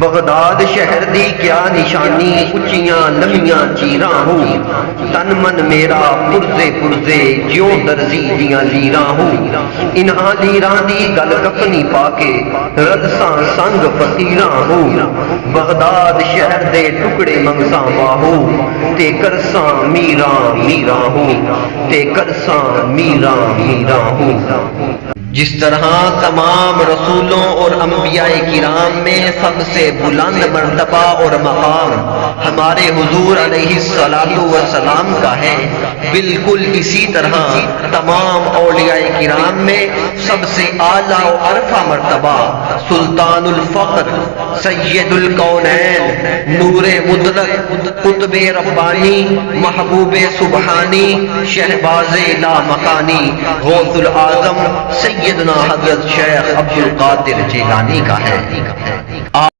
Baghdad شہر دی کیا نشانی، اچیاں لمیاں چیراں ہو، تن من میرا پرزے پرزے جیوں درزی دیاں لیراں ہو، انہاں لیراں دی گل کفنی پا کے رلساں سنگ فقیراں ہو، بغداد شہر دے ٹکڑے منگساں باہو تے کرساں میراں میراں ہو، تے کرساں میراں میراں ہو۔ جس طرح تمام رسولوں اور انبیاء کرام میں سب سے بلند مرتبہ اور مقام ہمارے حضور علیہ السلام کا ہے، بالکل اسی طرح تمام اولیاء کرام میں سب سے اعلیٰ و عرفہ مرتبہ سلطان الفقر، سید الکونین، نور مطلق، قطب ربانی، محبوب سبحانی، شہباز لامکانی، غوث العظم سیدنا حضرت شیخ عبد القادر جیلانی کا ہے۔